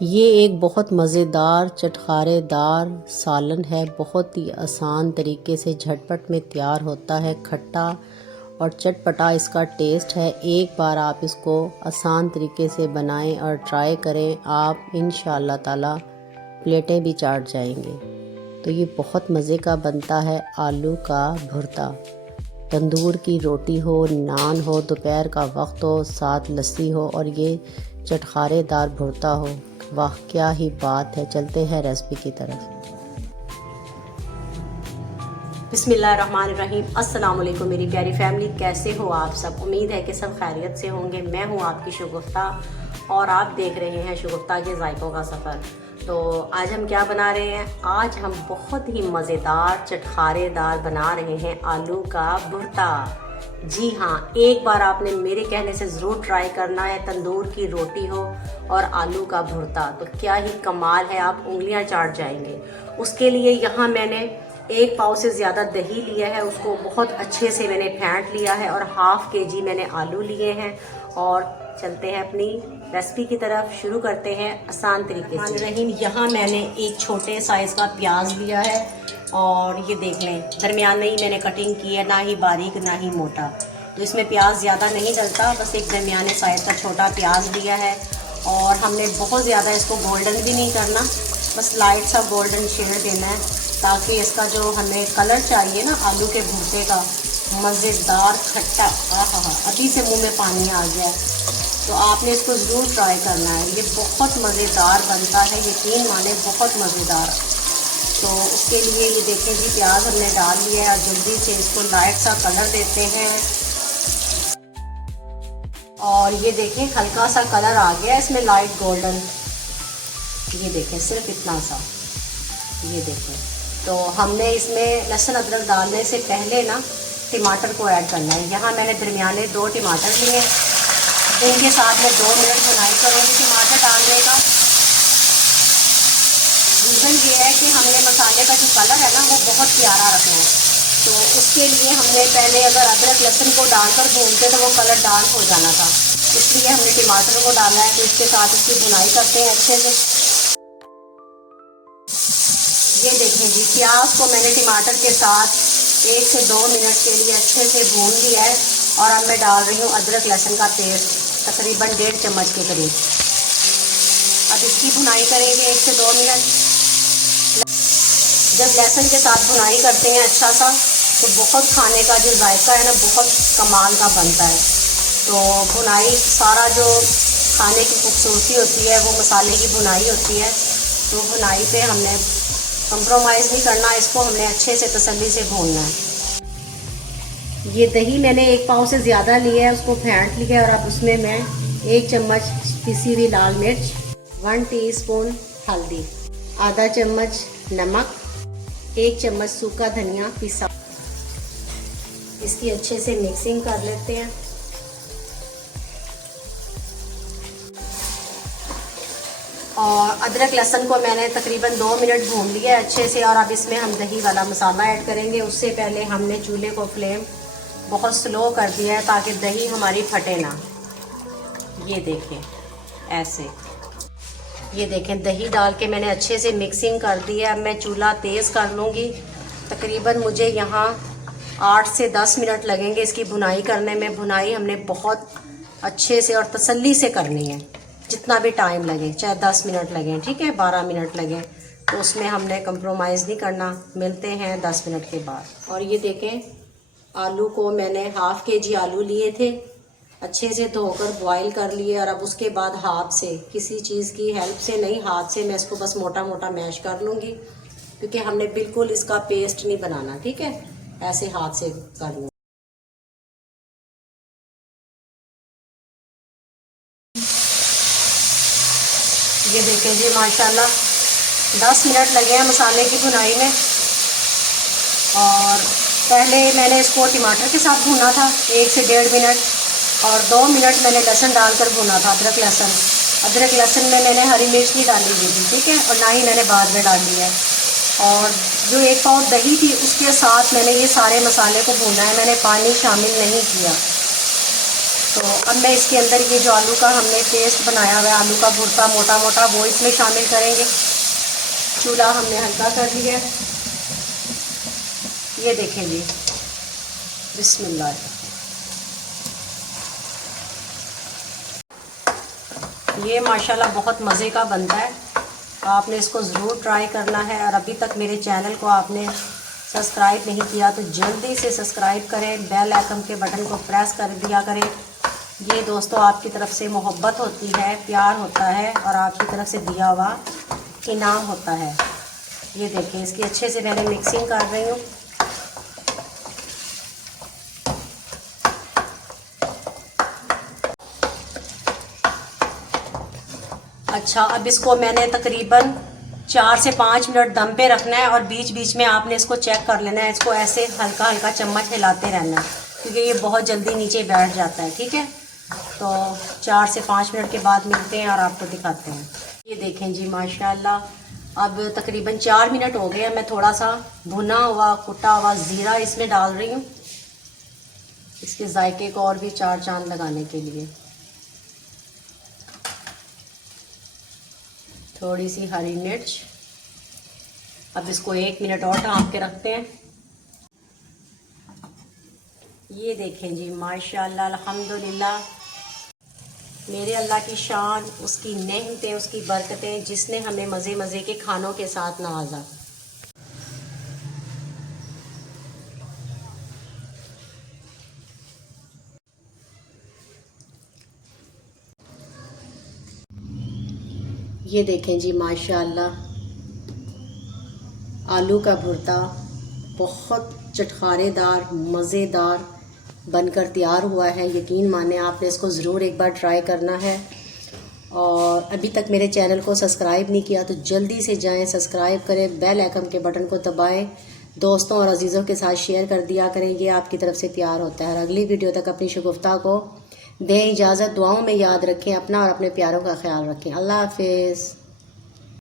ये एक बहुत मज़ेदार चटखारेदार सालन है। बहुत ही आसान तरीके से झटपट में तैयार होता है। खट्टा और चटपटा इसका टेस्ट है। एक बार आप इसको आसान तरीके से बनाएं और ट्राई करें, आप इंशाअल्लाह ताला प्लेटें भी चाट जाएंगे। तो ये बहुत मज़े का बनता है। आलू का भुर्ता, तंदूर की रोटी हो, नान हो, दोपहर का वक्त हो, साथ लस्सी हो और ये चटखारेदार भुर्ता हो, वाह क्या ही बात है। चलते हैं रेसिपी की तरफ। बिस्मिल्लाहिर्रहमानिर्रहीम। अस्सलाम वालेकुम मेरी प्यारी फैमिली, कैसे हो आप सब? उम्मीद है कि सब खैरियत से होंगे। मैं हूँ आपकी शगुफ्ता और आप देख रहे हैं शगुफ्ता के जायकों का सफ़र। तो आज हम क्या बना रहे हैं? आज हम बहुत ही मज़ेदार चटखारेदार बना रहे हैं आलू का भुर्ता। जी हाँ, एक बार आपने मेरे कहने से ज़रूर ट्राई करना है। तंदूर की रोटी हो और आलू का भुर्ता तो क्या ही कमाल है, आप उंगलियां चाट जाएंगे। उसके लिए यहाँ मैंने 1 पाव से ज़्यादा दही लिया है, उसको बहुत अच्छे से मैंने फेंट लिया है और ½ kg मैंने आलू लिए हैं। और चलते हैं अपनी रेसिपी की तरफ, शुरू करते हैं आसान तरीके से। यहाँ मैंने एक छोटे साइज़ का प्याज लिया है और ये देख लें दरमियान में ही मैंने कटिंग की है, ना ही बारीक ना ही मोटा। तो इसमें प्याज ज़्यादा नहीं डलता, बस एक दरमियाने साइज़ का छोटा प्याज लिया है। और हमने बहुत ज़्यादा इसको गोल्डन भी नहीं करना, बस लाइट सा गोल्डन शेड देना है ताकि इसका जो हमें कलर चाहिए ना आलू के भुर्ते का, मज़ेदार खट्टा, आहा अभी से मुंह में पानी आ गया। तो आपने इसको ज़रूर ट्राई करना है, ये बहुत मज़ेदार बनता है, यकीन माने बहुत मज़ेदार। तो उसके लिए ये देखें जी, प्याज हमने डाल लिया है और जल्दी से इसको लाइट सा कलर देते हैं। और ये देखें हल्का सा कलर आ गया इसमें, लाइट गोल्डन। ये देखें सिर्फ इतना सा, ये देखें। तो हमने इसमें लहसुन अदरक डालने से पहले ना टमाटर को ऐड करना है। यहाँ मैंने दरमियाने 2 टमाटर लिए, इनके साथ मैं 2 मिनट बुनाई करूँगी टमाटर डालने का। रीज़न ये है कि हमने मसाले का जो कलर है ना वो बहुत प्यारा रखना है। तो उसके लिए हमने पहले अगर अदरक लहसुन को डालकर भूनते तो वो कलर डार्क हो जाना था, इसलिए हमने टमाटर को डालना है। तो इसके साथ इसकी भुनाई करते हैं अच्छे से। ये देखें जी, प्याज को मैंने टमाटर के साथ 1 से 2 मिनट के लिए अच्छे से भून लिया है। और अब मैं डाल रही हूँ अदरक लहसुन का पेस्ट, तकरीबन 1.5 चम्मच के करीब। अब इसकी भुनाई करेंगे 1 से 2 मिनट। जब लहसुन के साथ भुनाई करते हैं अच्छा सा, तो बहुत खाने का जो जायका है ना बहुत कमाल का बनता है। तो भुनाई सारा जो खाने की खूबसूरती होती है वो मसाले की भुनाई होती है। तो भुनाई पे हमने कंप्रोमाइज़ नहीं करना, इसको हमने अच्छे से तसल्ली से भूनना है। ये दही मैंने 1 पाव से ज़्यादा लिया है, उसको फेंट लिया है। और अब उसमें मैं 1 चम्मच पिसी हुई लाल मिर्च, 1 टीस्पून हल्दी, आधा चम्मच नमक, 1 चम्मच सूखा धनिया पिसा, इसकी अच्छे से मिक्सिंग कर लेते हैं। और अदरक लहसुन को मैंने तकरीबन 2 मिनट भून लिया है अच्छे से। और अब इसमें हम दही वाला मसाला ऐड करेंगे। उससे पहले हमने चूल्हे को फ्लेम बहुत स्लो कर दिया है ताकि दही हमारी फटे ना। ये देखें ऐसे, ये देखें दही डाल के मैंने अच्छे से मिक्सिंग कर दी है। अब मैं चूल्हा तेज़ कर लूँगी। तकरीबन मुझे यहाँ 8 से 10 मिनट लगेंगे इसकी भुनाई करने में। भुनाई हमने बहुत अच्छे से और तसल्ली से करनी है, जितना भी टाइम लगे, चाहे 10 मिनट लगें, ठीक है, 12 मिनट लगें, तो उसमें हमने कंप्रोमाइज़ नहीं करना। मिलते हैं 10 मिनट के बाद। और ये देखें आलू को मैंने ½ kg आलू लिए थे, अच्छे से धोकर बॉईल कर लिए। और अब उसके बाद हाथ से, किसी चीज़ की हेल्प से नहीं, हाथ से मैं इसको बस मोटा मोटा मैश कर लूँगी, क्योंकि हमने बिल्कुल इसका पेस्ट नहीं बनाना, ठीक है, ऐसे हाथ से कर लूँ। ये देखें जी माशाल्लाह 10 मिनट लगे हैं मसाले की भुनाई में। और पहले मैंने इसको टमाटर के साथ भुना था 1 से 1.5 मिनट, और 2 मिनट मैंने लहसुन डालकर भुना था, अदरक लहसुन में मैंने हरी मिर्च नहीं डाली हुई थी, ठीक है, और ना ही मैंने बाद में डाली है। और जो 1 पाव दही थी उसके साथ मैंने ये सारे मसाले को भुना है, मैंने पानी शामिल नहीं किया। तो अब मैं इसके अंदर ये जो आलू का हमने पेस्ट बनाया हुआ है, आलू का भुर्ता मोटा मोटा, वो इसमें शामिल करेंगे। चूल्हा हमने हल्का कर लिया है। ये देखें जी, बिस्मिल्लाह। ये माशाल्लाह बहुत मज़े का बनता है, आपने इसको ज़रूर ट्राई करना है। और अभी तक मेरे चैनल को आपने सब्सक्राइब नहीं किया तो जल्दी से सब्सक्राइब करें, बेल आइकन के बटन को प्रेस कर दिया करें। ये दोस्तों आपकी तरफ से मोहब्बत होती है, प्यार होता है और आपकी तरफ से दिया हुआ इनाम होता है। ये देखें, इसकी अच्छे से मैंने मिक्सिंग कर रही हूँ। अच्छा, अब इसको मैंने तकरीबन 4 से 5 मिनट दम पे रखना है और बीच बीच में आपने इसको चेक कर लेना है। इसको ऐसे हल्का हल्का चम्मच हिलाते रहना है क्योंकि ये बहुत जल्दी नीचे बैठ जाता है। ठीक है, तो 4 से 5 मिनट के बाद मिलते हैं और आपको दिखाते हैं। ये देखें जी माशाल्लाह, अब तकरीबन 4 मिनट हो गए हैं। मैं थोड़ा सा भुना हुआ कुटा हुआ ज़ीरा इसमें डाल रही हूँ, इसके जायके को और भी 4 चांद लगाने के लिए। थोड़ी सी हरी मिर्च। अब इसको 1 मिनट और ढाँप के रखते हैं। ये देखें जी माशाल्लाह, अल्हम्दुलिल्लाह, मेरे अल्लाह की शान, उसकी नेमतें, उसकी बरकतें, जिसने हमें मज़े मज़े के खानों के साथ नवाजा। ये देखें जी माशाल्लाह, आलू का भुर्ता बहुत चटखारेदार मज़ेदार बनकर तैयार हुआ है। यकीन माने, आपने इसको ज़रूर एक बार ट्राई करना है। और अभी तक मेरे चैनल को सब्सक्राइब नहीं किया तो जल्दी से जाएं, सब्सक्राइब करें, बेल आइकन के बटन को दबाएं, दोस्तों और अजीज़ों के साथ शेयर कर दिया करें। ये आपकी तरफ से प्यार होता है। और अगली वीडियो तक अपनी शगुफ्ता को दें इजाज़त। दुआओं में याद रखें, अपना और अपने प्यारों का ख्याल रखें। अल्लाह हाफिज़।